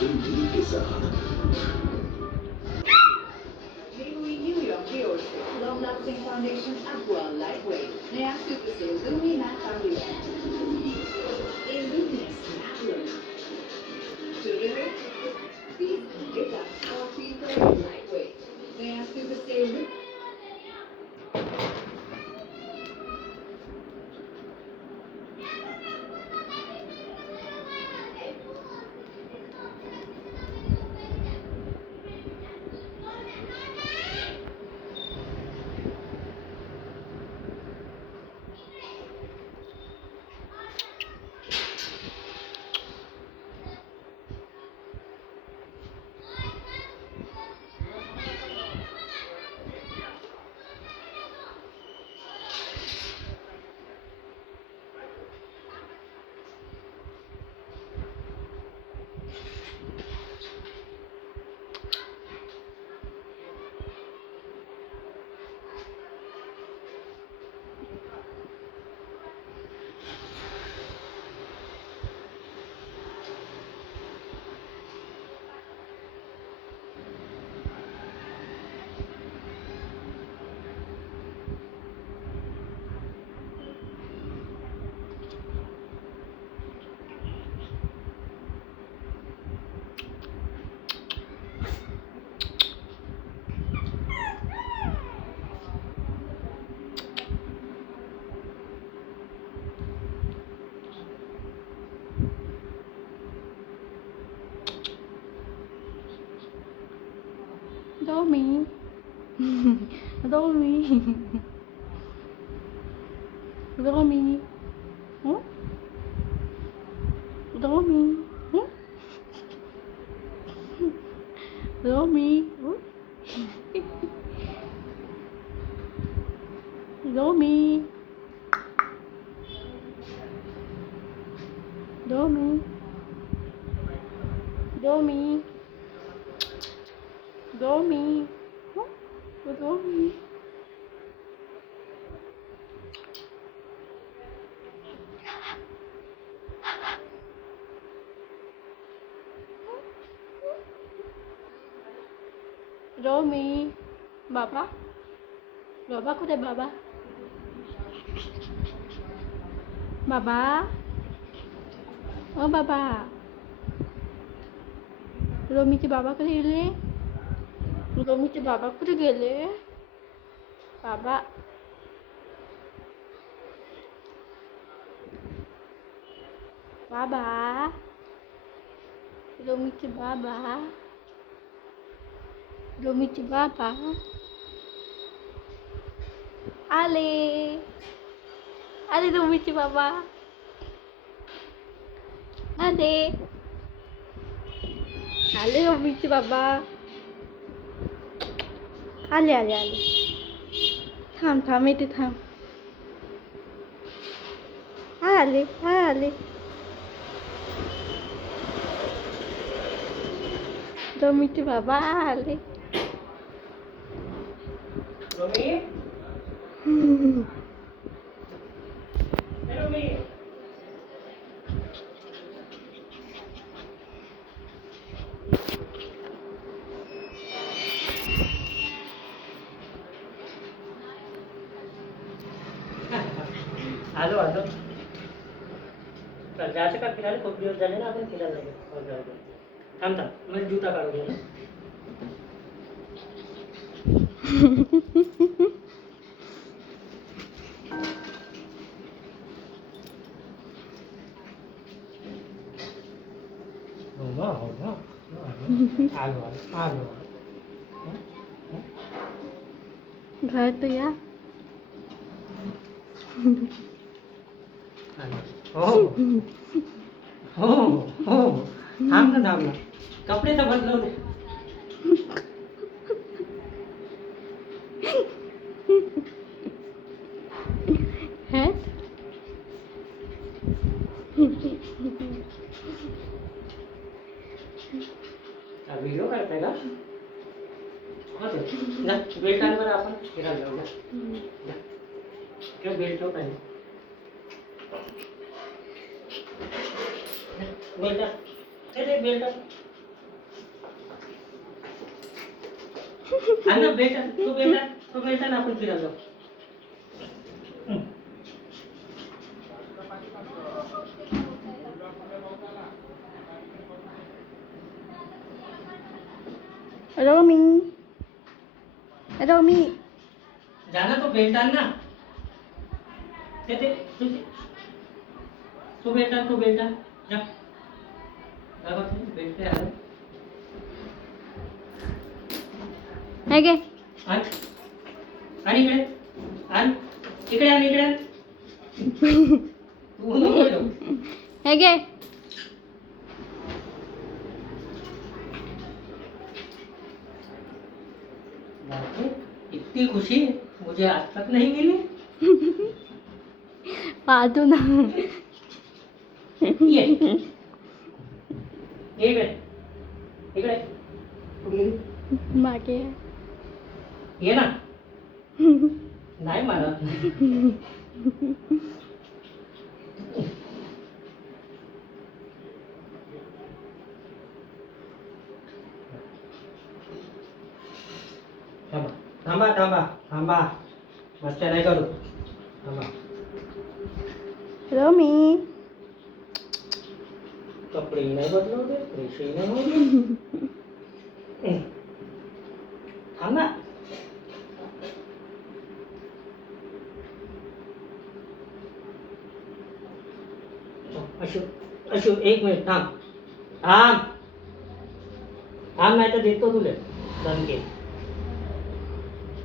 जिंदगी के साथ न्यूयॉर्क की ओर से long lasting foundation aqua lightweight नया सूत्र से Lumi matte foundation illuminous matte to remove, feel bigger or feel very lightweight. नया सूत्र से Domi. Domi. Domi. Huh? Domi. Huh? Domi. Huh? Domi. Domi. Domi. Domi. Huh? Domi. Domi. Baba. Baba kuda baba. Baba. Oh baba. Domiचे बाबा कुठे गेले? दोमीचे बाबा कुठे गेले? बाबा बाबा दोमीचे बाबा दोमीचे बाबा आले आले दोमीचे बाबा आले आले दोमीचे बाबा आले आले आले थांब थांब इथे थांब आले आले दोमीचे बाबा आले आलो आलो तर जायचं का फिरायला खूप दिवस झाले ना आपण फिरायला गेलो थांब थांब मला जुता काढू दे ना आलो आलो आलो घर तो या हो हो हो थांब ना कपडे तर बदलवले है व्हिडिओ काढताय का बेल्ट आण बरं आपण फिरायला जाऊ किंवा बेल्ट ठेव पाहिजे बेल्ट बेल्ट आण ना बेटा, तो बेटा ना आपण फिरायला जाऊ. रोमी रोमी जा ना, तो बेल्ट आण ना. ते तो बेल्ट आण, जा. जा बघ, बेल्ट आहे आलं. हे घे. आण इकडे आण. इकडे आण. तू नको येऊ. हे घे. बापरे, इतनी खुशी मुझे आज तक नहीं मिली. पाहतो ना. ये इकडे कुठे गेली? मागे ये ना. नाही मारत. थांबा. मस्त नाही करू. थांबा. रोमी कपडे नाही बदलवले, पैसे नाही बदलवले. थांब ना. अशू एक मिनिट थांब. नाही तर देतो तुला धमकी.